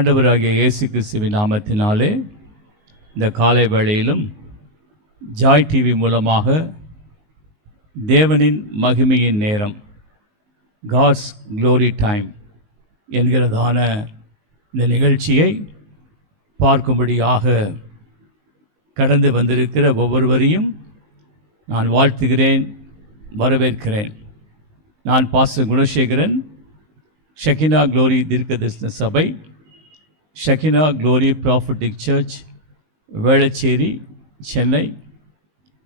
ஆண்டவராகிய இயேசு கிறிஸ்துவின் நாமத்தினாலே இந்த காலை வேளையிலும் ஜாய் டிவி மூலமாக தேவனின் மகிமையின் நேரம், காட்ஸ் க்ளோரி டைம் என்கிறதான இந்த நிகழ்ச்சியை பார்க்கும்படியாக கடந்து வந்திருக்கிற ஒவ்வொருவரையும் நான் வாழ்த்துகிறேன், வரவேற்கிறேன். நான் பாஸ்டர் குணசேகரன், ஷெகினா க்ளோரி தீர்க்கதரிசன சபை, Shekinah glory prophetic church, Velachery, Chennai,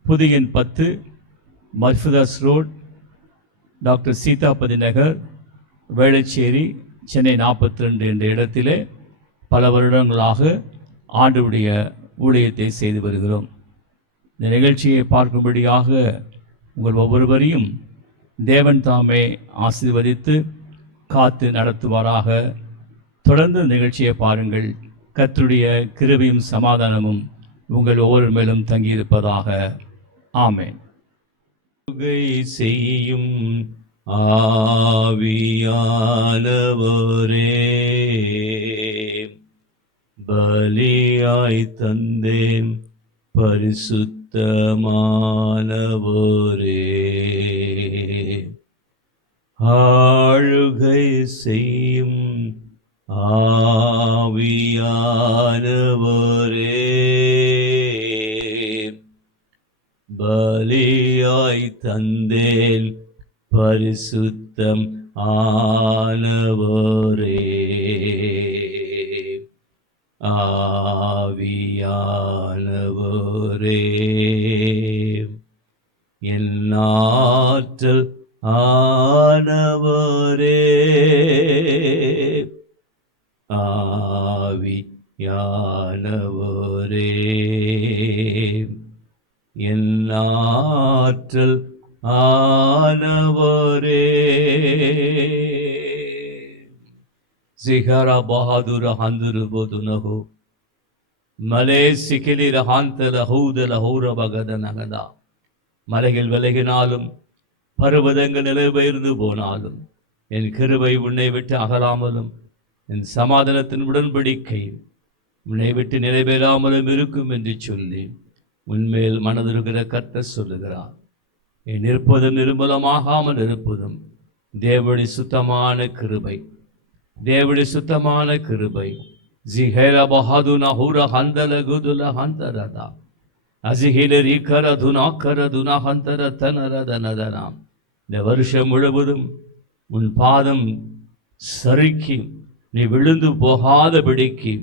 புதிய 10, மர்ஃபுதாஸ் ரோட், டாக்டர் சீதாபதி நகர், வேளச்சேரி, சென்னை 42 என்ற இடத்திலே பல வருடங்களாக ஆண்டவருடைய ஊழியத்தை செய்து வருகிறோம். இந்த நிகழ்ச்சியை பார்க்கும்படியாக உங்கள் ஒவ்வொருவரையும் தேவன் தாமே ஆசீர்வதித்து காத்து நடத்துவாராக. தொடர்ந்து நிகழ்ச்சியை பாருங்கள். கர்த்தருடைய கிருபையும் சமாதானமும் உங்கள் ஒவ்வொரு மேலும் தங்கியிருப்பதாக. ஆமென். செய்யும் ஆவியானவரே, பலியாய் தந்தேன் பரிசுத்தமானவரே, ஆளுகை செய்யும் ஆவியானவரே, பலியாய் தந்தேன் பரிசுத்தம் ஆனவரே, ஆவியானவரே, என் ஆற்றல் ஆனவரே, ஆவியானவரே, என் ஆற்றல் ஆனவரே, சிகர பஹாதுர ஹந்துரு போதுனஹோ மலே சிக்கிலி ரஹாந்த லஹூத லஹூர பகத நகதா. மலைகள் விலகினாலும் பர்வதங்கள் நிலைபெயர்ந்து போனாலும் என் கிருபை உன்னை விட்டு அகலாமலும் என் சமாதானத்தின் உடன்படிக்கை உன்னை விட்டு நிறைவேறாமலும் இருக்கும் என்று சொல்லி உன்மேல் மனதிருக்கிற கர்த்தர் சொல்லுகிறார். என் இருப்பதும் நிர்மூலமாகாமல் இருப்பதும் தேவனுடைய சுத்தமான கிருபை, தேவனுடைய சுத்தமான கிருபை. ஜிஹேர பஹதுன ஹூர ஹந்தல குதுல ஹந்தரதா அசிஹிலரி கரதுனா கரதுனா ஹந்தர தனரதனதனாம். இந்த வருஷம் முழுவதும் உன் பாதம் சறுக்கி நீ விழுந்து போகாதபடிக்கு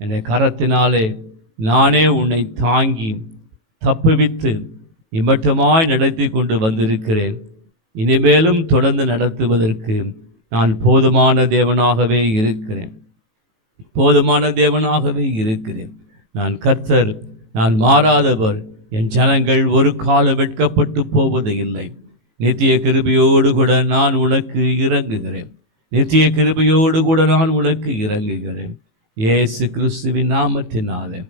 என் கரத்தினாலே நானே உன்னை தாங்கி தப்புவித்து இம்மட்டமாய் நடத்தி கொண்டு வந்திருக்கிறேன். இனிமேலும் தொடர்ந்து நடத்துவதற்கு நான் போதுமான தேவனாகவே இருக்கிறேன், போதுமான தேவனாகவே இருக்கிறேன். நான் கர்த்தர், நான் மாறாதவர். என் ஜனங்கள் ஒரு காலம் வெட்கப்பட்டு போவது இல்லை. நித்திய கிருபையோடு கூட நான் உனக்கு இறங்குகிறேன், நித்திய கிருபையோடு கூட நான் உனக்கு இறங்குகிறேன். இயேசு கிறிஸ்துவின் நாமத்தினாலே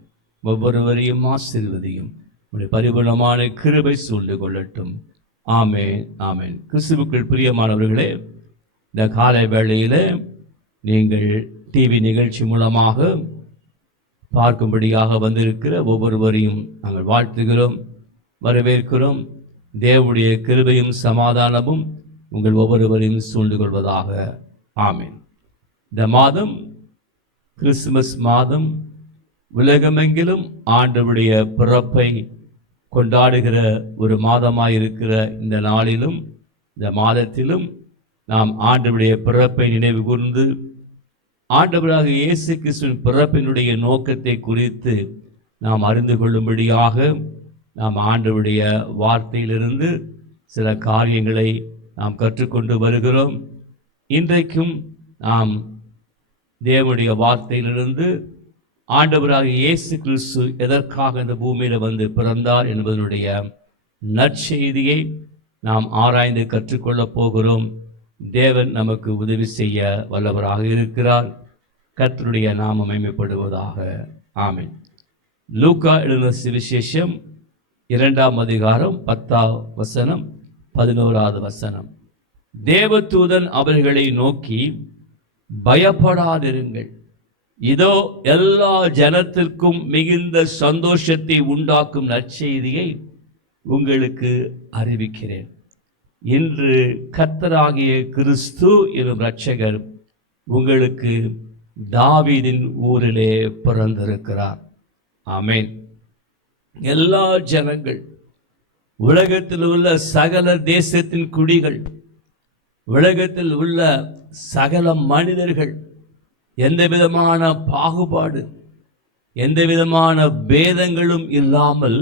ஒவ்வொருவரையும் ஆசீர்வதியும் உடைய பரிபூர்ணமான கிருபை சூழ்ந்து கொள்ளட்டும். ஆமென், ஆமென். கிறிஸ்துவுக்குள் பிரியமானவர்களே, இந்த காலை வேளையில் நீங்கள் டிவி நிகழ்ச்சி மூலமாக பார்க்கும்படியாக வந்திருக்கிற ஒவ்வொருவரையும் நாங்கள் வாழ்த்துகிறோம், வரவேற்கிறோம். தேவனுடைய கிருபையும் சமாதானமும் உங்கள் ஒவ்வொருவரையும் சூழ்ந்து கொள்வதாக. ஆமென். இந்த மாதம் கிறிஸ்துமஸ் மாதம். உலகமெங்கிலும் ஆண்டவருடைய பிறப்பை கொண்டாடுகிற ஒரு மாதமாயிருக்கிற இந்த நாளிலும் இந்த மாதத்திலும் நாம் ஆண்டவருடைய பிறப்பை நினைவு கூர்ந்து ஆண்டவராக இயேசு கிறிஸ்துவின் பிறப்பினுடைய நோக்கத்தை குறித்து நாம் அறிந்து கொள்ளும்படியாக நாம் ஆண்டவருடைய வார்த்தையிலிருந்து சில காரியங்களை நாம் கற்றுக்கொண்டு வருகிறோம். இன்றைக்கும் நாம் தேவனுடைய வார்த்தையிலிருந்து ஆண்டவராக இயேசு கிறிஸ்து எதற்காக இந்த பூமியில் வந்து பிறந்தார் என்பதனுடைய நற்செய்தியை நாம் ஆராய்ந்து கற்றுக்கொள்ளப் போகிறோம். தேவன் நமக்கு உதவி செய்ய வல்லவராக இருக்கிறார். கர்த்தருடைய நாமம் மகிமைப்படுவதாக. ஆமென். லூக்கா எழுதின சுவிசேஷம் 2ஆம் அதிகாரம் 10ஆம் வசனம் 11வது வசனம். தேவதூதன் அவர்களை நோக்கி, பயப்படாதிருங்கள், இதோ எல்லா ஜனத்திற்கும் மிகுந்த சந்தோஷத்தை உண்டாக்கும் நற்செய்தியை உங்களுக்கு அறிவிக்கிறேன். இன்று கர்த்தராகிய கிறிஸ்து எனும் இரட்சகர் உங்களுக்கு தாவீதின் ஊரிலே பிறந்திருக்கிறார். ஆமென். எல்லா ஜனங்கள், உலகத்தில் உள்ள சகல தேசத்தின் குடிகள், உலகத்தில் உள்ள சகல மனிதர்கள், எந்த விதமான பாகுபாடு, எந்த விதமான பேதங்களும் இல்லாமல்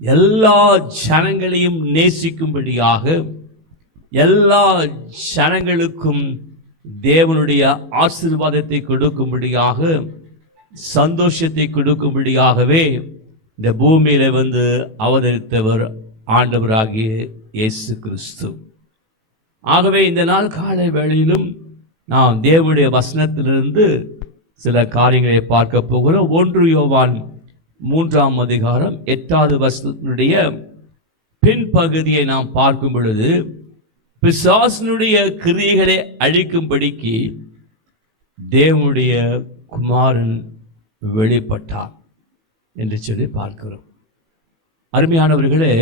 எல்லா ஜனங்களையும் நேசிக்கும்படியாக, எல்லா ஜனங்களுக்கும் தேவனுடைய ஆசீர்வாதத்தை கொடுக்கும்படியாக, சந்தோஷத்தை கொடுக்கும்படியாகவே இந்த பூமியில வந்து அவதரித்தவர் ஆண்டவராகிய இயேசு கிறிஸ்து. ஆகவே இந்த நாள் காலை வேளையிலும் நாம் தேவனுடைய வசனத்திலிருந்து சில காரியங்களை பார்க்க போகிறோம். 1 யோவான் 3ஆம் அதிகாரம் 8வது வசனத்தினுடைய பின்பகுதியை நாம் பார்க்கும் பொழுது, பிசாசினுடைய கிரியைகளை அழிக்கும்படிக்கு தேவனுடைய குமாரன் வெளிப்பட்டார் என்று சொல்லி பார்க்கிறோம். அருமையானவர்களே,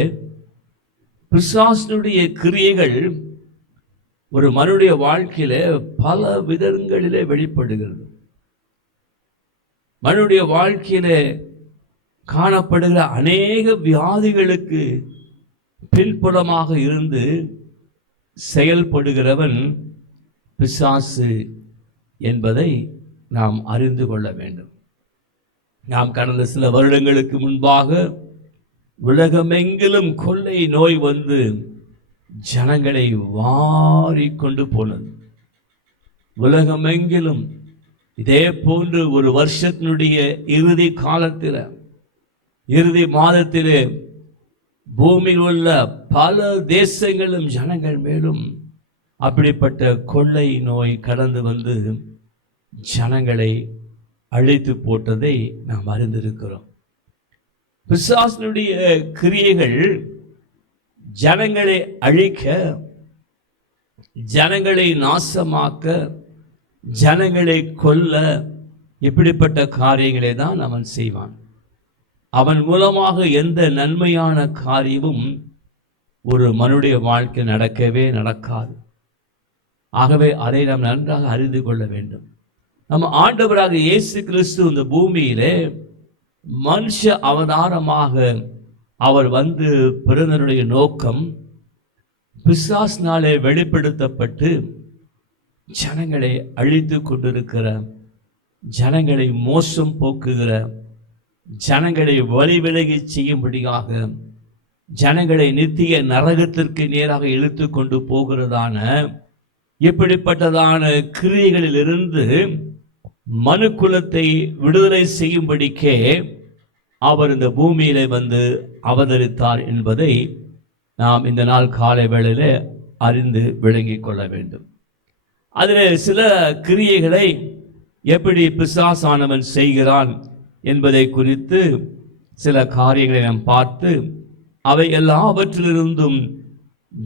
பிசாசினுடைய கிரியைகள் ஒரு மனுடைய வாழ்க்கையில பல விதங்களிலே வெளிப்படுகிறது. மனுடைய வாழ்க்கையில காணப்படுகிற அநேக வியாதிகளுக்கு பின்புலமாக இருந்து செயல்படுகிறவன் பிசாசு என்பதை நாம் அறிந்து கொள்ள வேண்டும். நாம் கடந்த சில வருடங்களுக்கு முன்பாக உலகமெங்கிலும் கொள்ளை நோய் வந்து ஜனங்களை வாரிக்கொண்டு போனது. உலகமெங்கிலும் இதே போன்று ஒரு வருஷத்தினுடைய இறுதி காலத்தில், இறுதி மாதத்திலே பூமியில் உள்ள பல தேசங்களும் ஜனங்கள் மேலும் அப்படிப்பட்ட கொள்ளை நோய் கடந்து வந்து ஜனங்களை அழித்து போட்டதை நாம் அறிந்திருக்கிறோம். பிசாசினுடைய கிரியைகள் ஜனங்களை அழிக்க, ஜனங்களை நாசமாக்க, ஜனங்களை கொல்ல, இப்படிப்பட்ட காரியங்களை தான் அவன் செய்வான். அவன் மூலமாக எந்த நன்மையான காரியமும் ஒரு மனுடைய வாழ்க்கை நடக்கவே நடக்காது. ஆகவே அதை நாம் நன்றாக அறிந்து கொள்ள வேண்டும். நம்ம ஆண்டவராக இயேசு கிறிஸ்து இந்த பூமியிலே மனுஷ அவதாரமாக அவர் வந்து பிறந்தனுடைய நோக்கம் பிசாசினாலே வெளிப்படுத்தப்பட்டு ஜனங்களை அழித்து கொண்டிருக்கிற, ஜனங்களை மோசம் போக்குகிற, ஜனங்களை வழி விலகி செய்யும்படியாக, ஜனங்களை நித்திய நரகத்திற்கு நேராக இழுத்து கொண்டு போகிறதான இப்படிப்பட்டதான கிரியைகளில் இருந்து மனு குலத்தை விடுதலை செய்யும்படிக்கே அவர் இந்த பூமியிலே வந்து அவதரித்தார் என்பதை நாம் இந்த நாள் காலை வேளையில அறிந்து விளங்கிக் கொள்ள வேண்டும். அதில் சில கிரியைகளை எப்படி பிசாசானவன் செய்கிறான் என்பதை குறித்து சில காரியங்களை நாம் பார்த்து, அவை எல்லாவற்றிலிருந்தும்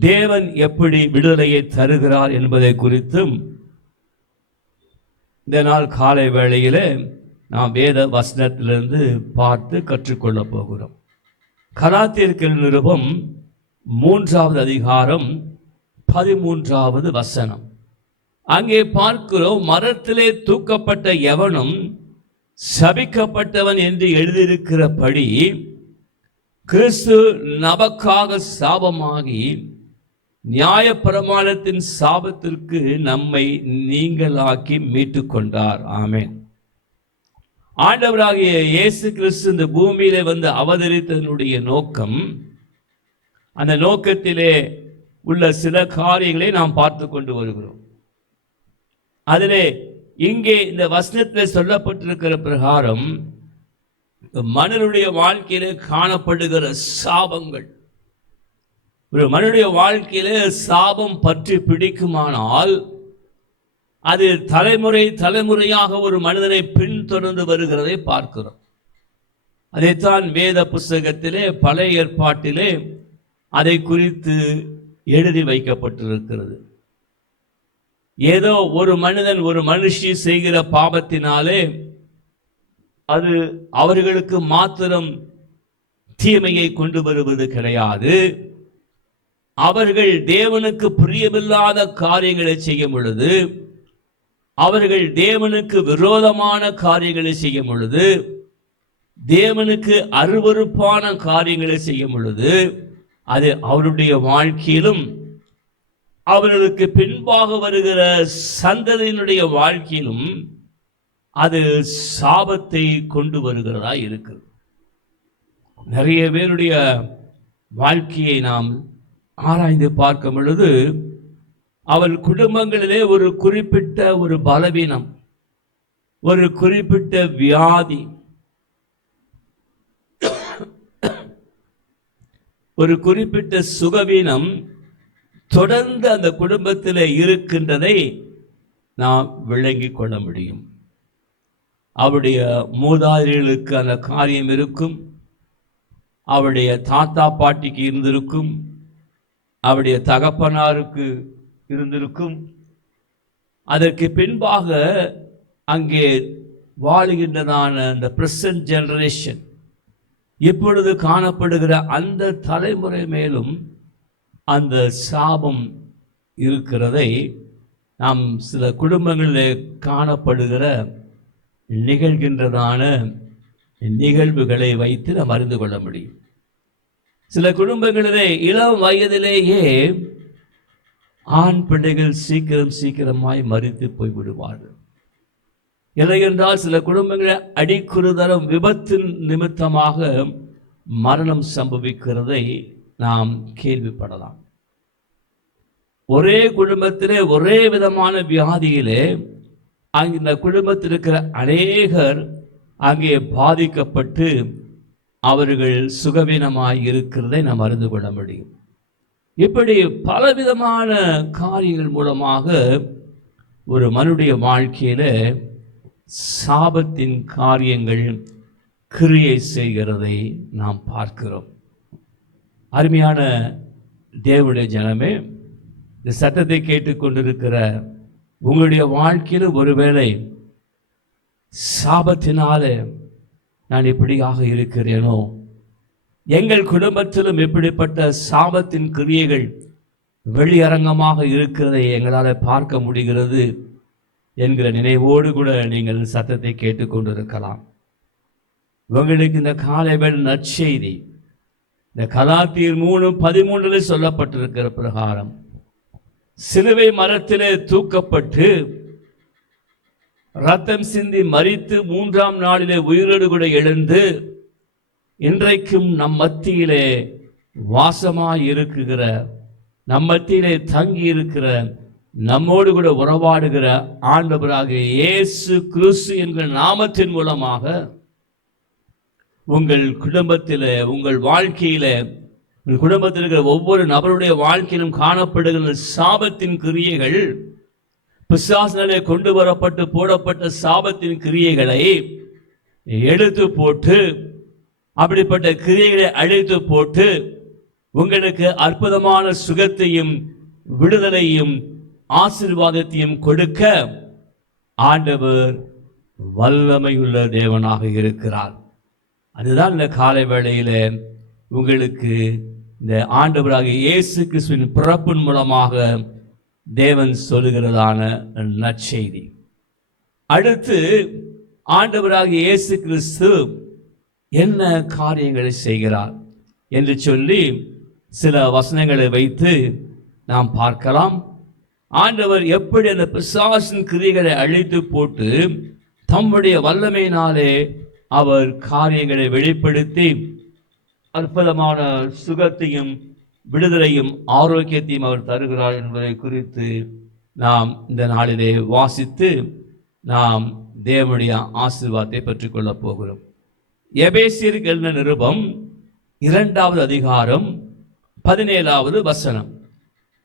தேவன் எப்படி விடுதலையை தருகிறார் என்பதை குறித்தும் இந்த நாள் காலை வேளையிலே நாம் வேத வசனத்திலிருந்து பார்த்து கற்றுக்கொள்ள போகிறோம். கலாத்தியர்கள் நிருபம் 3வது அதிகாரம் 13வது வசனம். அங்கே பார்க்கிறோம், மரத்திலே தூக்கப்பட்ட எவனும் சபிக்கப்பட்டவன் என்று எழுதியிருக்கிறபடி கிறிஸ்து நமக்காக சாபமாகி நியாயப்பிரமாணத்தின் சாபத்திற்கு நம்மை நீங்களாக்கி மீட்டு கொண்டார். ஆமென். ஆண்டவராகிய இயேசு கிறிஸ்து இந்த பூமியிலே வந்து அவதரித்ததனுடைய நோக்கம், அந்த நோக்கத்திலே உள்ள சில காரியங்களை நாம் பார்த்து கொண்டு வருகிறோம். அதிலே இங்கே இந்த வசனத்தில் சொல்லப்பட்டிருக்கிற பிரகாரம் மனிதனுடைய வாழ்க்கையிலே காணப்படுகிற சாபங்கள், ஒரு மனிதனுடைய வாழ்க்கையிலே சாபம் பற்றி பிடிக்குமானால் அது தலைமுறை தலைமுறையாக ஒரு மனிதனை பின்தொடர்ந்து வருகிறதை பார்க்கிறோம். அதைத்தான் வேத புஸ்தகத்திலே பழைய ஏற்பாட்டிலே அதை குறித்து எழுதி வைக்கப்பட்டிருக்கிறது. ஏதோ ஒரு மனிதன் ஒரு மனுஷி செய்கிற பாவத்தினாலே அது அவர்களுக்கு மாத்திரம் தீமையை கொண்டு வருவது கிடையாது. அவர்கள் தேவனுக்கு பிரியமில்லாத காரியங்களை செய்யும் பொழுது, அவர்கள் தேவனுக்கு விரோதமான காரியங்களை செய்யும் பொழுது, தேவனுக்கு அருவருப்பான காரியங்களை செய்யும் பொழுது, அது அவருடைய வாழ்க்கையிலும் அவர்களுக்கு பின்பாக வருகிற சந்ததியினுடைய வாழ்க்கையிலும் அது சாபத்தை கொண்டு வருகிறதா இருக்குது. நிறைய பேருடைய வாழ்க்கையை நாம் ஆராய்ந்து பார்க்கும் பொழுது, அவள் குடும்பங்களிலே ஒரு குறிப்பிட்ட ஒரு பலவீனம், ஒரு குறிப்பிட்ட வியாதி, ஒரு குறிப்பிட்ட சுகவீனம் தொடர்ந்து அந்த குடும்பத்தில் இருக்கின்றதை நாம் விளங்கிக் கொள்ள முடியும். அவருடைய மூதாதையர்களுக்கு அந்த காரியம் இருக்கும், அவருடைய தாத்தா பாட்டிக்கு இருந்திருக்கும், அவருடைய தகப்பனாருக்கு இருந்திருக்கும். அதற்கு பின்பாக அங்கே வாழுகின்றதான அந்த பிரசன்ட் ஜெனரேஷன், இப்பொழுது காணப்படுகிற அந்த தலைமுறை மேலும் அந்த சாபம் இருக்கிறதை நாம் சில குடும்பங்களில் காணப்படுகிற நிகழ்கின்றதான நிகழ்வுகளை வைத்து நாம் அறிந்து கொள்ள முடியும். சில குடும்பங்களிலே இளம் வயதிலேயே ஆண் பிள்ளைகள் சீக்கிரமாய் மரித்து போய்விடுவார்கள். இல்லை என்றால் சில குடும்பங்களில் அடிக்குறுதலும் விபத்தின் நிமித்தமாக மரணம் சம்பவிக்கிறதை நாம் கேள்விப்படலாம். ஒரே குடும்பத்திலே ஒரே விதமான வியாதியிலே இந்த குடும்பத்தில் இருக்கிற அநேகர் அங்கே பாதிக்கப்பட்டு அவர்கள் சுகவீனமாய் இருக்கிறதை நாம் அறிந்து கொள்ள முடியும். இப்படி பலவிதமான காரியங்கள் மூலமாக ஒரு மனுடைய வாழ்க்கையில சாபத்தின் காரியங்கள் கிரியை செய்கிறதை நாம் பார்க்கிறோம். அருமையான தேவனுடைய ஜனமே, இந்த சத்தத்தை கேட்டுக்கொண்டிருக்கிற உங்களுடைய வாழ்க்கையில் ஒருவேளை சாபத்தினாலே நான் இப்படியாக இருக்கிறேனோ, எங்கள் குடும்பத்திலும் இப்படிப்பட்ட சாபத்தின் கிரியைகள் வெளியரங்கமாக இருக்கிறதை எங்களால் பார்க்க முடிகிறது என்கிற நினைவோடு கூட நீங்கள் சத்தத்தை கேட்டுக்கொண்டிருக்கலாம். உங்களுக்கு இந்த காலைவேளை நற்செய்தி, இந்த கலாத்தியர் 3:13 சொல்லப்பட்டிருக்கிற பிரகாரம் சிலுவை மரத்திலே தூக்கப்பட்டு ரத்தம் சிந்தி மரித்து 3ஆம் நாளிலே உயிரோடு கூட எழுந்து இன்றைக்கும் நம் மத்தியிலே வாசமாய் இருக்குகிற, நம் மத்தியிலே தங்கி இருக்கிற, நம்மோடு கூட உறவாடுகிற ஆண்டவராகிய இயேசு கிறிஸ்து என்ற நாமத்தின் மூலமாக உங்கள் குடும்பத்தில், உங்கள் வாழ்க்கையில, உங்கள் குடும்பத்தில் இருக்கிற ஒவ்வொரு நபருடைய வாழ்க்கையிலும் காணப்படுகிற சாபத்தின் கிரியைகள், பிசாசினாலே கொண்டு வரப்பட்டு போடப்பட்ட சாபத்தின் கிரியைகளை எடுத்து போட்டு, அப்படிப்பட்ட கிரியைகளை அழைத்து போட்டு உங்களுக்கு அற்புதமான சுகத்தையும் விடுதலையும் ஆசீர்வாதத்தையும் கொடுக்க ஆண்டவர் வல்லமையுள்ள தேவனாக இருக்கிறார். அதுதான் இந்த காலை வேளையில உங்களுக்கு இந்த ஆண்டவராக இயேசு கிறிஸ்துவின் பிறப்பின் மூலமாக தேவன் சொல்லுகிறதான நற்செய்தி. அடுத்து ஆண்டவராக இயேசு கிறிஸ்து என்ன காரியங்களை செய்கிறார் என்று சொல்லி சில வசனங்களை வைத்து நாம் பார்க்கலாம். ஆண்டவர் எப்படி அந்த பிசாசின் கிரியைகளை அழித்து போட்டு தம்முடைய வல்லமையினாலே அவர் காரியங்களை வெளிப்படுத்தி அற்புதமான சுகத்தையும் விடுதலையும் ஆரோக்கியத்தையும் அவர் தருகிறார் என்பதை குறித்து நாம் இந்த நாளிலே வாசித்து நாம் தேவனுடைய ஆசீர்வாதத்தை பெற்றுக்கொள்ளப் போகிறோம். எபேசியருக்கு எழுதின நிருபம் 2வது அதிகாரம் 17வது வசனம்.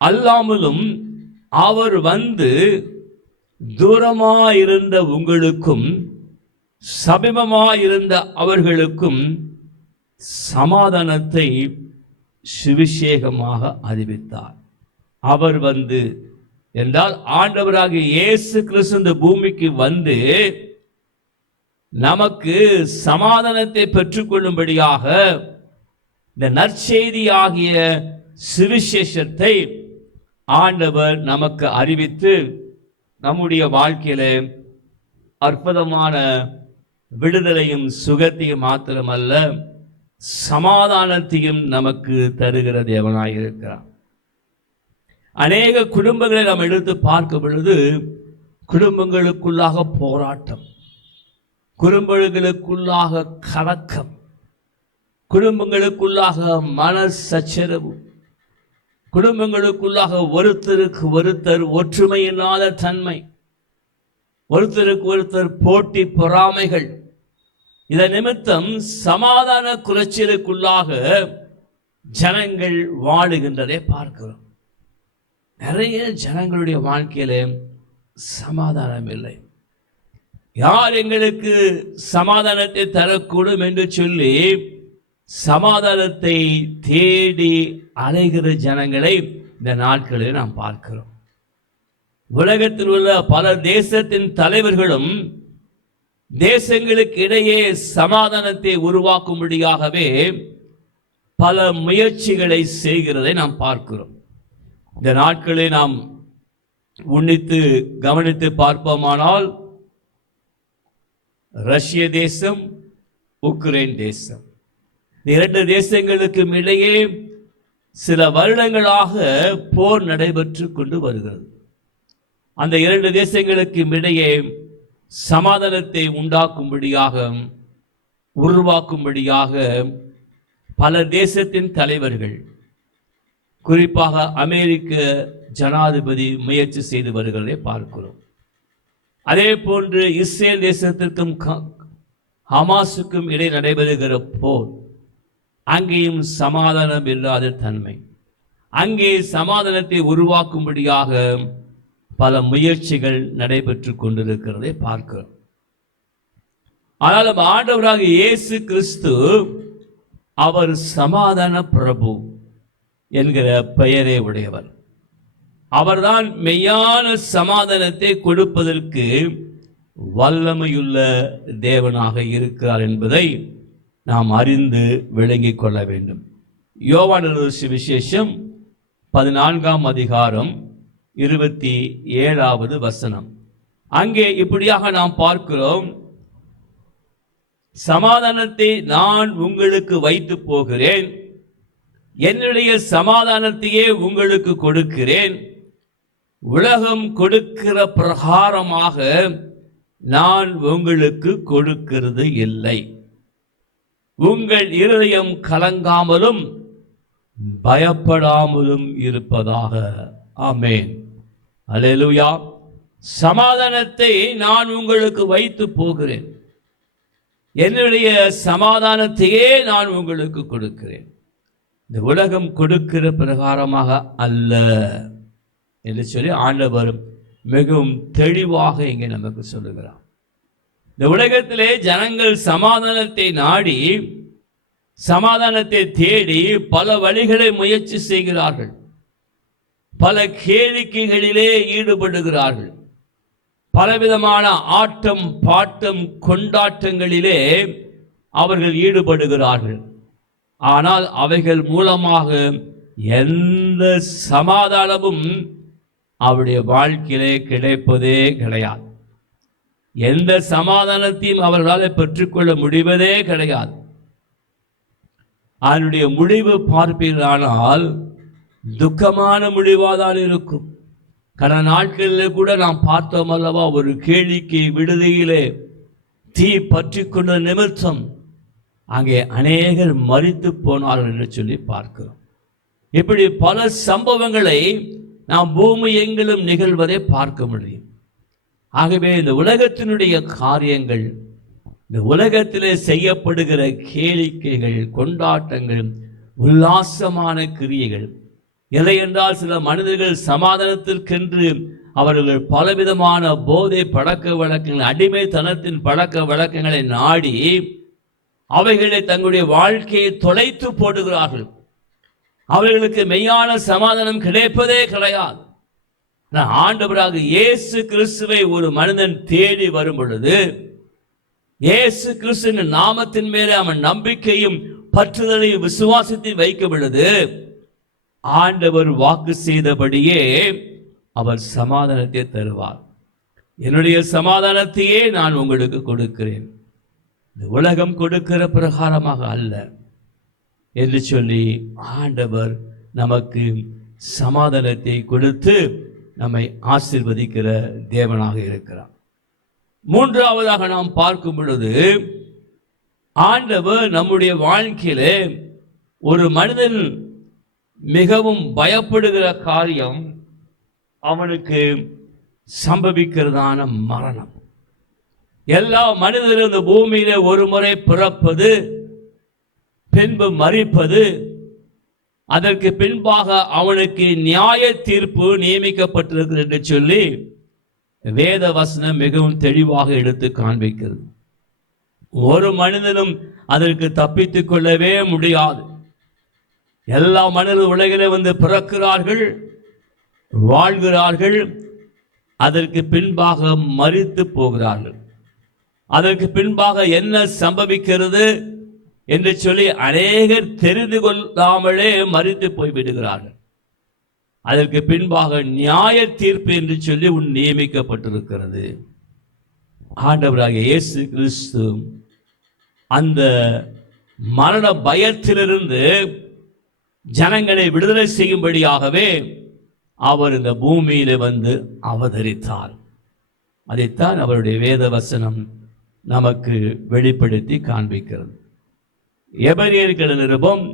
அல்லாமலும் அவர் வந்து தூரமாயிருந்த உங்களுக்கும் சமீபமாயிருந்த அவர்களுக்கும் சமாதானத்தை சுவிசேஷமாக அறிவித்தார். அவர் வந்து என்றால் ஆண்டவராகிய இயேசு கிறிஸ்து இந்த பூமிக்கு வந்து நமக்கு சமாதானத்தை பெற்றுக்கொள்ளும்படியாக இந்த நற்செய்தியாகிய சுவிசேஷத்தை ஆண்டவர் நமக்கு அறிவித்து நம்முடைய வாழ்க்கையில அற்புதமான விடுதலையும் சுகத்தையும் மாத்திரமல்ல சமாதானத்தையும் நமக்கு தருகிற தேவனாய் இருக்கிறார். அநேக குடும்பங்களை நாம் எடுத்து பார்க்கும் பொழுது குடும்பங்களுக்குள்ளாக போராட்டம், குடும்பங்களுக்குள்ளாக கலக்கம், குடும்பங்களுக்குள்ளாக மன சச்சரவு, குடும்பங்களுக்குள்ளாக ஒருத்தருக்கு ஒருத்தர் ஒற்றுமையில்லாத தன்மை, ஒருத்தருக்கு ஒருத்தர் போட்டி பொறாமைகள். இதன் நிமித்தம் சமாதான குலைச்சலுக்குள்ளாக ஜனங்கள் வாழுகின்றதை பார்க்கிறோம். நிறைய ஜனங்களுடைய வாழ்க்கையில சமாதானம் இல்லை. யார் எங்களுக்கு சமாதானத்தை தரக்கூடும் என்று சொல்லி சமாதானத்தை தேடி அலைகிற ஜனங்களை இந்த நாட்களில் நாம் பார்க்கிறோம். உலகத்தில் உள்ள பல தேசத்தின் தலைவர்களும் தேசங்களுக்கு இடையே சமாதானத்தை உருவாக்கும்படியாகவே பல முயற்சிகளை செய்கிறதை நாம் பார்க்கிறோம். இந்த நாட்களை நாம் உன்னித்து கவனித்து பார்ப்போமானால் ரஷ்ய தேசம், உக்ரைன் தேசம், இரண்டு தேசங்களுக்கும் இடையே சில வருடங்களாக போர் நடைபெற்று கொண்டு வருகிறது. அந்த இரண்டு தேசங்களுக்கும் இடையே சமாதானத்தை உண்டாக்கும்படியாக உருவாக்கும்படியாக பல தேசத்தின் தலைவர்கள், குறிப்பாக அமெரிக்க ஜனாதிபதி முயற்சி செய்து வருகிறதை பார்க்கிறோம். அதே போன்று இஸ்ரேல் தேசத்திற்கும் ஹமாஸுக்கும் இடையே நடைபெறுகிற போர், அங்கேயும் சமாதானம் இல்லாத தன்மை, அங்கே சமாதானத்தை உருவாக்கும்படியாக பல முயற்சிகள் நடைபெற்று கொண்டிருக்கிறதை பார்க்கிறோம். ஆனால் ஆண்டவராக இயேசு கிறிஸ்து அவர் சமாதான பிரபு என்கிற பெயரை உடையவர். அவர்தான் மெய்யான சமாதானத்தை கொடுப்பதற்கு வல்லமையுள்ள தேவனாக இருக்கிறார் என்பதை நாம் அறிந்து விளங்கிக் கொள்ள வேண்டும். யோவான் சுவிசேஷம் 14ஆம் அதிகாரம் 27வது வசனம். அங்கே இப்படியாக நாம் பார்க்கிறோம், சமாதானத்தை நான் உங்களுக்கு வைத்து போகிறேன், என்னுடைய சமாதானத்தையே உங்களுக்கு கொடுக்கிறேன், உலகம் கொடுக்கிற பிரகாரமாக நான் உங்களுக்கு கொடுக்கிறது இல்லை. உங்கள் இருதயம் கலங்காமலும் பயப்படாமலும் இருப்பதாக. ஆமென். அல்லேலூயா. சமாதானத்தை நான் உங்களுக்கு வைத்து போகிறேன், என்னுடைய சமாதானத்தையே நான் உங்களுக்கு கொடுக்கிறேன், இந்த உலகம் கொடுக்கிற பிரகாரமாக அல்ல என்று சொல்லி ஆண்டவர் மிகவும் தெளிவாக இங்கே நமக்கு சொல்லுகிறார். இந்த உலகத்திலே ஜனங்கள் சமாதானத்தை நாடி, சமாதானத்தை தேடி பல வழிகளை முயற்சி செய்கிறார்கள், பல கேளிக்கைகளிலே ஈடுபடுகிறார்கள், பலவிதமான ஆட்டம் பாட்டம் கொண்டாட்டங்களிலே அவர்கள் ஈடுபடுகிறார்கள். ஆனால் அவைகள் மூலமாக எந்த சமாதானமும் அவருடைய வாழ்க்கையிலே கிடைப்பதே கிடையாது. எந்த சமாதானத்தையும் அவர்களால் பெற்றுக்கொள்ள முடிவதே கிடையாது. அதனுடைய முடிவு பார்ப்பீர்களானால் துக்கமான முடிவாதான் இருக்கும். கடந்த நாட்களில் கூட நாம் பார்த்தோம் அல்லவா, ஒரு கேளிக்கை விடுதியிலே தீ பற்றி கொண்ட நிமித்தம் அங்கே அநேகர் மரித்து போனார்கள் என்று சொல்லி பார்க்கிறோம். இப்படி பல சம்பவங்களை நாம் பூமி எங்கிலும் நிகழ்வதை பார்க்க முடியும். ஆகவே இந்த உலகத்தினுடைய காரியங்கள், இந்த உலகத்திலே செய்யப்படுகிற கேளிக்கைகள், கொண்டாட்டங்கள், உல்லாசமான கிரியைகள் இல்லை என்றால் சில மனிதர்கள் சமாதானத்திற்கென்று அவர்கள் பலவிதமான போதை பழக்க வழக்கங்கள், அடிமைத்தனத்தின் பழக்க வழக்கங்களை நாடி அவைகளை தங்களுடைய வாழ்க்கையை தொலைத்து போடுகிறார்கள். அவர்களுக்கு மெய்யான சமாதானம் கிடைப்பதே கிடையாது. ஆண்டவராக இயேசு கிறிஸ்துவை ஒரு மனிதன் தேடி வரும் பொழுது இயேசு கிறிஸ்துவின் நாமத்தின் மேலே அவன் நம்பிக்கையும் பற்றுதலையும் விசுவாசத்தையும் வைக்கும் பொழுது ஆண்டவர் வாக்கு செய்தபடியே அவர் சமாதானத்தை தருவார். என்னுடைய சமாதானத்தையே நான் உங்களுக்கு கொடுக்கிறேன், இந்த உலகம் கொடுக்கிற பிரகாரமாக அல்ல என்று சொல்லி ஆண்டவர் நமக்கு சமாதானத்தை கொடுத்து நம்மை ஆசீர்வதிக்கிற தேவனாக இருக்கிறார். மூன்றாவதாக நாம் பார்க்கும் பொழுது ஆண்டவர் நம்முடைய வாழ்க்கையிலே ஒரு மனிதன் மிகவும் பயப்படுகிற காரியம் அவனுக்கு சம்பவிக்கிறதான மரணம். எல்லா மனிதரும் இந்த பூமியில ஒரு முறை பிறப்பது, பின்பு மரிப்பது, அதற்கு பின்பாக அவனுக்கு நியாய தீர்ப்பு நியமிக்கப்பட்டிருக்கிறது என்று சொல்லி வேத வசனம் மிகவும் தெளிவாக எடுத்து காண்பிக்கிறது. ஒரு மனிதனும் அதற்கு தப்பித்துக் கொள்ளவே முடியாது. எல்லா மனிதர்கள் உலகிலே வந்து பிறக்கிறார்கள், வாழ்கிறார்கள், அதற்கு பின்பாக மரித்து போகிறார்கள். அதற்கு பின்பாக என்ன சம்பவிக்கிறது என்று சொல்லி அநேகர் தெரிந்து கொள்ளாமலே மரித்து போய்விடுகிறார்கள். அதற்கு பின்பாக நியாய தீர்ப்பு என்று சொல்லி நியமிக்கப்பட்டிருக்கிறது. ஆண்டவராகிய இயேசு கிறிஸ்து அந்த மரண பயத்திலிருந்து ஜனங்களை விடுதலை செய்யும்படியாகவே அவர் இந்த பூமியில வந்து அவதரித்தார். அதைத்தான் அவருடைய வேத வசனம் நமக்கு வெளிப்படுத்தி காண்பிக்கிறது. எபிரேயர் நிருபம்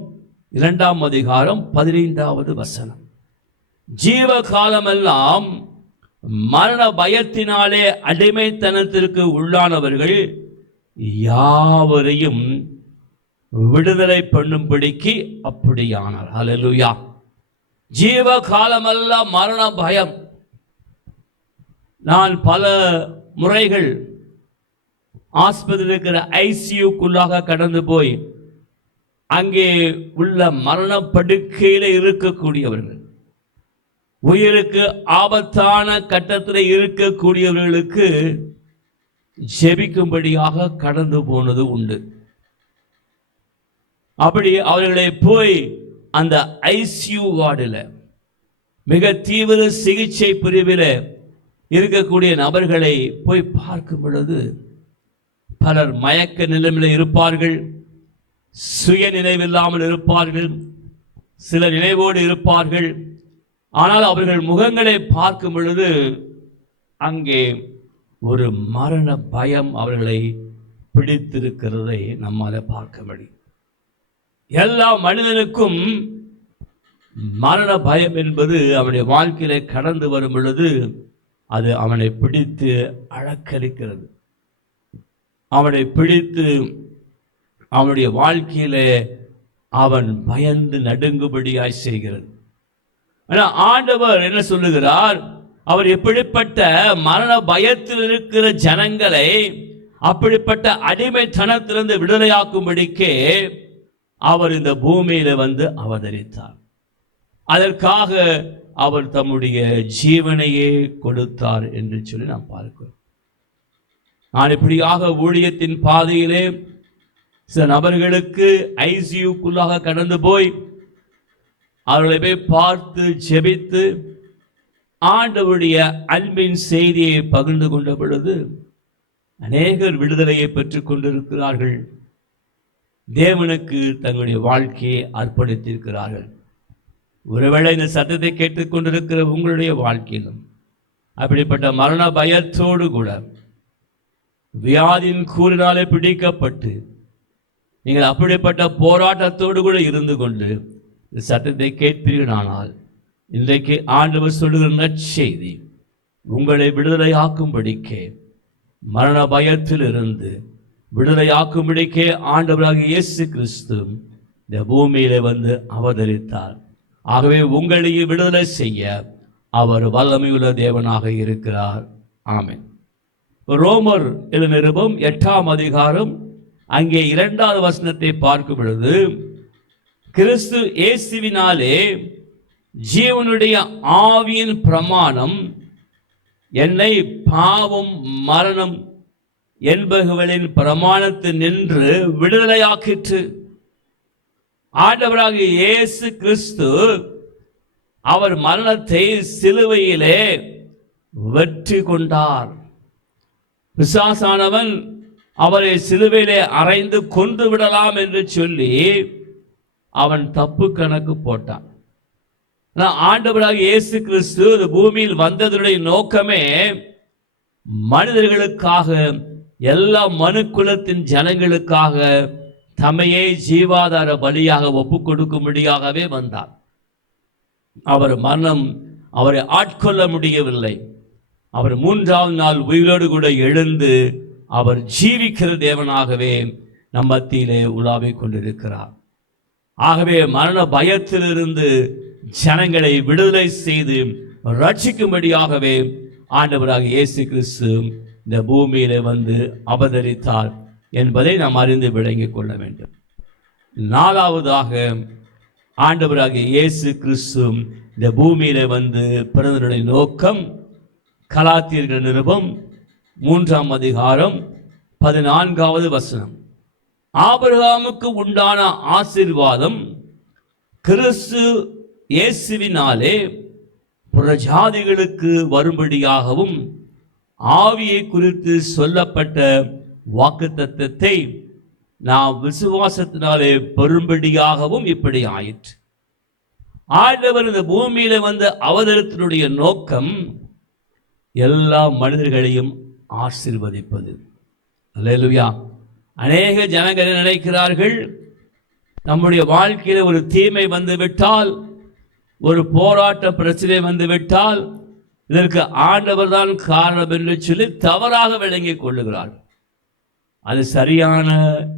2ஆம் அதிகாரம் 15வது வசனம், ஜீவ காலமெல்லாம் மரண பயத்தினாலே அடிமைத்தனத்திற்கு உள்ளானவர்கள் யாவரையும் விடுதலை பண்ணும்படிக்கு அப்படியானார். ஹல்லேலூயா. ஜீவ காலமெல்லாம் மரண பயம். நான் பல முறைகள் ஆஸ்பத்திரியில் இருக்கிற ஐசியூக்குள்ளாக கடந்து போய் அங்கே உள்ள மரண படுக்கையில இருக்கக்கூடியவர்கள், உயிருக்கு ஆபத்தான கட்டத்தில் இருக்கக்கூடியவர்களுக்கு ஜெபிக்கும்படியாக கடந்து போனது உண்டு. அப்படி அவர்களை போய் அந்த ஐசியூ வார்டில், மிக தீவிர சிகிச்சை பிரிவில் இருக்கக்கூடிய நபர்களை போய் பார்க்கும் பொழுது பலர் மயக்க நிலைமையில் இருப்பார்கள், சுய நினைவில்லாமல் இருப்பார்கள், சில நினைவோடு இருப்பார்கள். ஆனால் அவர்கள் முகங்களை பார்க்கும் பொழுது அங்கே ஒரு மரண பயம் அவர்களை பிடித்திருக்கிறதை நம்மால பார்க்க முடியும். எல்லா மனிதனுக்கும் மரண பயம் என்பது அவனுடைய வாழ்க்கையில கடந்து வரும் பொழுது அது அவனை பிடித்து அழக்களிக்கிறது, அவனை பிடித்து அவனுடைய வாழ்க்கையில அவன் பயந்து நடுங்கும்படியாய் செய்கிறது. ஆனால் ஆண்டவர் என்ன சொல்லுகிறார்? அவர் எப்படிப்பட்ட மரண பயத்தில் இருக்கிற ஜனங்களை அப்படிப்பட்ட அடிமைத்தனத்திலிருந்து விடுதலையாக்கும்படிக்கே அவர் இந்த பூமியில வந்து அவதரித்தார். அதற்காக அவர் தம்முடைய ஜீவனையே கொடுத்தார் என்று சொல்லி நாம் பார்க்கிறோம். நான் இப்படியாக ஊழியத்தின் பாதையிலே சில நபர்களுக்கு ஐசியூக்குள்ளாக கடந்து போய் அவர்களை போய் பார்த்து ஜெபித்து ஆண்டவருடைய அன்பின் செய்தியை பகிர்ந்து கொண்ட பொழுது அநேகர் விடுதலையை பெற்றுக் கொண்டிருக்கிறார்கள், தேவனுக்கு தங்களுடைய வாழ்க்கையை அர்ப்பணித்திருக்கிறார்கள். ஒருவேளை இந்த சத்தத்தை கேட்டுக் கொண்டிருக்கிற உங்களுடைய வாழ்க்கையிலும் அப்படிப்பட்ட மரண பயத்தோடு கூட வியாதியின் கூறினாலே பிடிக்கப்பட்டு நீங்கள் அப்படிப்பட்ட போராட்டத்தோடு கூட இருந்து கொண்டு இந்த சத்தத்தை கேட்பீர்களானால் இன்றைக்கு ஆண்டவர் சொல்லுகிற நற்செய்தி உங்களை விடுதலையாக்கும்படிக்கே, மரண பயத்தில் இருந்து விடுதலையாக்கும்படிக்கே ஆண்டவராகிய இயேசு கிறிஸ்து இந்த பூமியிலே வந்து அவதரித்தார். ஆகவே உங்களையும் விடுதலை செய்ய அவர் வல்லமையுள்ள தேவனாக இருக்கிறார். ஆமென். ரோமர் நிருபம் 8ஆம் அதிகாரம் அங்கே 2வது வசனத்தை பார்க்கும் பொழுது, கிறிஸ்து இயேசுவினாலே ஜீவனுடைய ஆவியின் பிரமாணம் என்னை பாவம் மரணம் என்பவர்களின் பிரமாணத்தில் நின்று விடுதலையாக்கிற்று. ஆண்டவராகிய இயேசு கிறிஸ்து அவர் மரணத்தை சிலுவையிலே வெற்றி கொண்டார். பிசாசானவன் அவரை சிலுவையிலே அறைந்து கொன்று விடலாம் என்று சொல்லி அவன் தப்பு கணக்கு போட்டான். ஆண்டவராகிய இயேசு கிறிஸ்து பூமியில் வந்ததுடைய நோக்கமே மனிதர்களுக்காக, எல்லா மனு குலத்தின் ஜனங்களுக்காக தம்மையே ஜீவாதார பலியாக ஒப்பு கொடுக்கும்படியாகவே வந்தார். அவர் மரணம் அவரை ஆட்கொள்ள முடியவில்லை. அவர் 3ஆம் நாள் உயிரோடு கூட எழுந்து அவர் ஜீவிக்கிற தேவனாகவே நம் மத்தியிலே உலாவிக் கொண்டிருக்கிறார். ஆகவே மரண பயத்திலிருந்து ஜனங்களை விடுதலை செய்து ரட்சிக்கும்படியாகவே ஆண்டவராக இயேசு கிறிஸ்து இந்த பூமியிலே வந்து அவதரித்தார் என்பதை நாம் அறிந்து விளங்கிக் கொள்ள வேண்டும். 4ஆவதாக ஆண்டவராக இயேசு கிறிஸ்து இந்த பூமியிலே வந்து பிறந்தனுடைய நோக்கம் கலாத்தியர்கள் நிருபம் 3ஆம் அதிகாரம் 14வது வசனம். ஆபிரகாமுக்கு உண்டான ஆசீர்வாதம் கிறிஸ்து இயேசுவினாலே புறஜாதிகளுக்கு வரும்படியாகவும் ஆவியை குறித்து சொல்லப்பட்ட வாக்குத்தத்தத்தை நாம் விசுவாசத்தினாலே பெறும்படியாகவும் இப்படி ஆயிற்று. ஆண்டவர் இந்த பூமியில வந்து அவதரித்தனுடைய நோக்கம் எல்லா மனிதர்களையும் ஆசீர்வதிப்பது. அல்லேலூயா. அநேக ஜனங்கள் நினைக்கிறார்கள், நம்முடைய வாழ்க்கையில ஒரு தீமை வந்து விட்டால், ஒரு போராட்ட பிரச்சனை வந்து விட்டால் இதற்கு ஆண்டவர் தான் காரணம் என்று சொல்லி தவறாக விளங்கிக் கொள்ளுகிறார். அது சரியான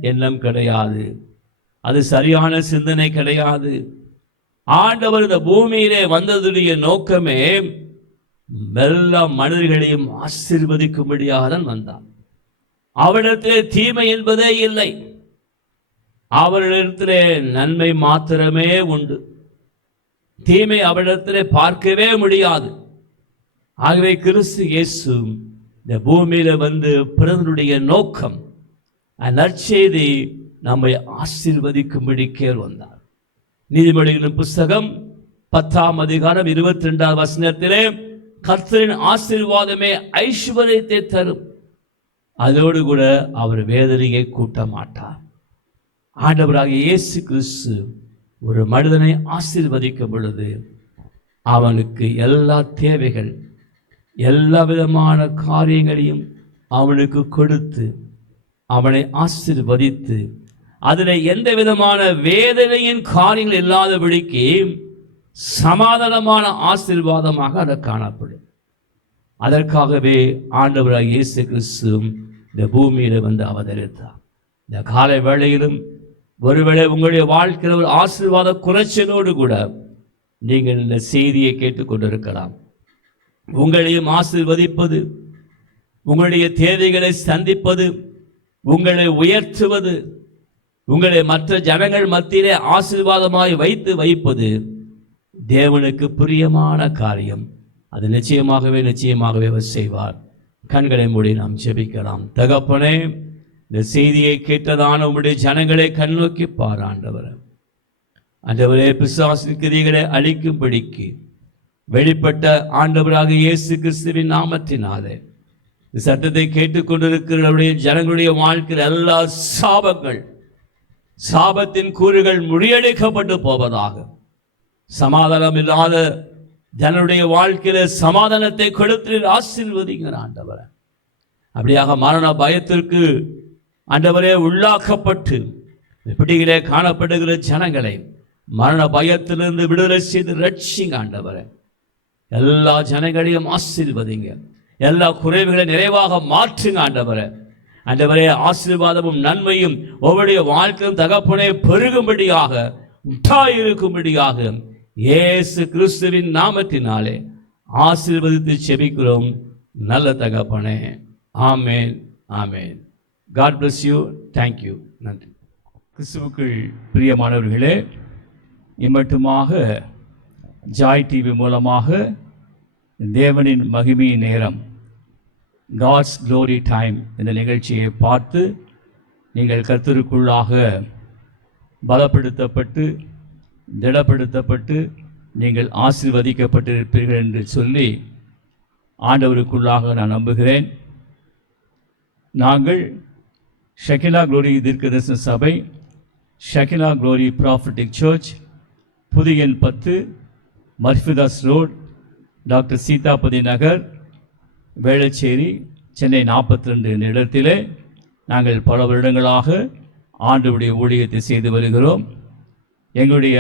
எண்ணம் கிடையாது, அது சரியான சிந்தனை கிடையாது. ஆண்டவர் இந்த பூமியிலே வந்ததுடைய நோக்கமே எல்லா மனிதர்களையும் ஆசீர்வதிக்கும்படியாக தான் வந்தார். அவரிடத்திலே தீமை என்பதே இல்லை, அவரிடத்திலே நன்மை மாத்திரமே உண்டு. தீமை அவரிடத்திலே பார்க்கவே முடியாது. ஆகவே கிறிஸ்து இயேசு இந்த பூமியில வந்து பிறந்தனுடைய நோக்கம் நற்செய்தி நம்மை ஆசீர்வதிக்கும்படிக்கே வந்தார். நீதிமொழிகளின் புஸ்தகம் 10ஆம் அதிகாரம் 22வது வசனத்திலே கர்த்தரின் ஆசீர்வாதமே ஐஸ்வர்யத்தை தரும், அதோடு கூட அவர் வேதனையை கூட்ட மாட்டார். ஆண்டவராகிய இயேசு கிறிஸ்து ஒரு மனிதனை ஆசீர்வதிக்கும் பொழுது அவனுக்கு எல்லா தேவைகள், எல்லா விதமான காரியங்களையும் அவனுக்கு கொடுத்து அவனை ஆசீர்வதித்து அதில் எந்த விதமான வேதனையின் காரியங்கள் இல்லாதபடிக்கு சமாதானமான ஆசீர்வாதமாக அதை காணப்படும். அதற்காகவே ஆண்டவராகிய இயேசு கிறிஸ்து இந்த பூமியில வந்து அவதரித்தார். இந்த காலை வேளையிலும் ஒருவேளை உங்களுடைய வாழ்க்கையில் ஒரு ஆசீர்வாத குறைச்சலோடு கூட நீங்கள் இந்த செய்தியை கேட்டுக்கொண்டிருக்கலாம். உங்களையும் ஆசீர்வதிப்பது, உங்களுடைய தேவைகளை சந்திப்பது, உங்களை உயர்த்துவது, உங்களை மற்ற ஜனங்கள் மத்தியிலே ஆசீர்வாதமாய் வைப்பது தேவனுக்கு பிரியமான காரியம். அது நிச்சயமாகவே அவர் செய்வார். கண்களை மூடி நாம் ஜெபிக்கலாம். தகப்பனே, இந்த செய்தியை கேட்டதான உம்முடைய ஜனங்களை கண்ணோக்கி பார் ஆண்டவரே. ஆண்டவரே, பிசாசின் கிரியைகளை அழிக்கும்படிக்கு வெளிப்பட்ட ஆண்டவராக இயேசு கிறிஸ்துவின் நாமத்தினாலே இந்த சத்தத்தை கேட்டுக்கொண்டிருக்கிற ஜனங்களுடைய வாழ்க்கையில் எல்லா சாபத்தின் கூறுகள் முறியடிக்கப்பட்டு போவதாக. சமாதானம் இல்லாத ஜனனுடைய வாழ்க்கையில சமாதானத்தை கொடுத்து ஆசீர்வதிக்கிற ஆண்டவரே. அப்படியாக மரண பயத்திற்கு ஆண்டவரே உள்ளாக்கப்பட்டு பிடியிலே காணப்படுகிற ஜனங்களை மரண பயத்திலிருந்து விடுதலை செய்து ரட்சிங்க ஆண்டவரே. எல்லா ஜனங்களையும் ஆசீர்வதிங்க, எல்லா குறைவுகளை நிறைவாக மாற்றுங்க ஆண்டவரே. ஆண்டவரே, ஆசீர்வாதமும் நன்மையும் ஒவ்வொருடைய வாழ்க்கையும் தகப்பனே பெருகும்படியாக உண்டாயிருக்கும்படியாக இயேசு கிறிஸ்துவின் நாமத்தினாலே ஆசீர்வதித்து செபிக்கிறோம் நல்ல தகப்பனே. ஆமேன், ஆமேன். God bless you. Thank you. நன்றி. கிறிஸ்துவுக்குள் பிரியமானவர்களே, இம்மட்டுமாக ஜாய் டிவி மூலமாக தேவனின் மகிமை நேரம் காட்ஸ் க்ளோரி டைம் இந்த நிகழ்ச்சியை பார்த்து நீங்கள் கர்த்தருக்குள்ளாக பலப்படுத்தப்பட்டு திடப்படுத்தப்பட்டு நீங்கள் ஆசீர்வதிக்கப்பட்டிருப்பீர்கள் என்று சொல்லி ஆண்டவருக்குள்ளாக நான் நம்புகிறேன். நாங்கள் ஷெகிலா க்ளோரி தீர்க்கதரிசன சபை, ஷெகிலா க்ளோரி ப்ராஃபட்டிக் சர்ச், புதிய எண் 10, மர்ஃபிதாஸ் ரோட், டாக்டர் சீதாபதி நகர், வேளச்சேரி, சென்னை 42 என்ற இடத்திலே நாங்கள் பல வருடங்களாக ஆண்டவருடைய ஊழியத்தை செய்து வருகிறோம். எங்களுடைய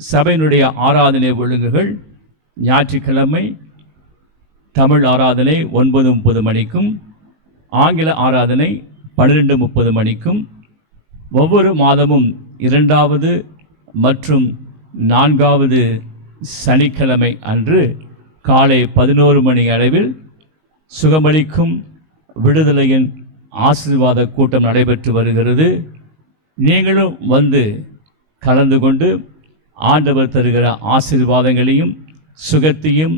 சபையினுடைய ஆராதனை ஒழுங்குகள் ஞாயிற்றுக்கிழமை தமிழ் ஆராதனை 9:30 மணிக்கும், ஆங்கில ஆராதனை 12:30 மணிக்கும், ஒவ்வொரு மாதமும் 2வது மற்றும் 4வது சனிக்கிழமை அன்று காலை 11 மணி அளவில் சுகமளிக்கும் விடுதலையின் ஆசீர்வாத கூட்டம் நடைபெற்று வருகிறது. நீங்களும் வந்து கலந்து கொண்டு ஆண்டவர் தருகிற ஆசீர்வாதங்களையும் சுகத்தையும்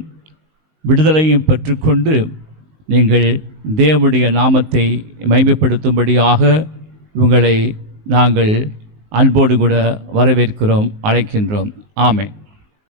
விடுதலையும் பெற்றுக்கொண்டு நீங்கள் தேவனுடைய நாமத்தை மகிமைப்படுத்தும்படியாக உங்களை நாங்கள் அன்போடு கூட வரவேற்கிறோம், அழைக்கின்றோம். ஆமென்.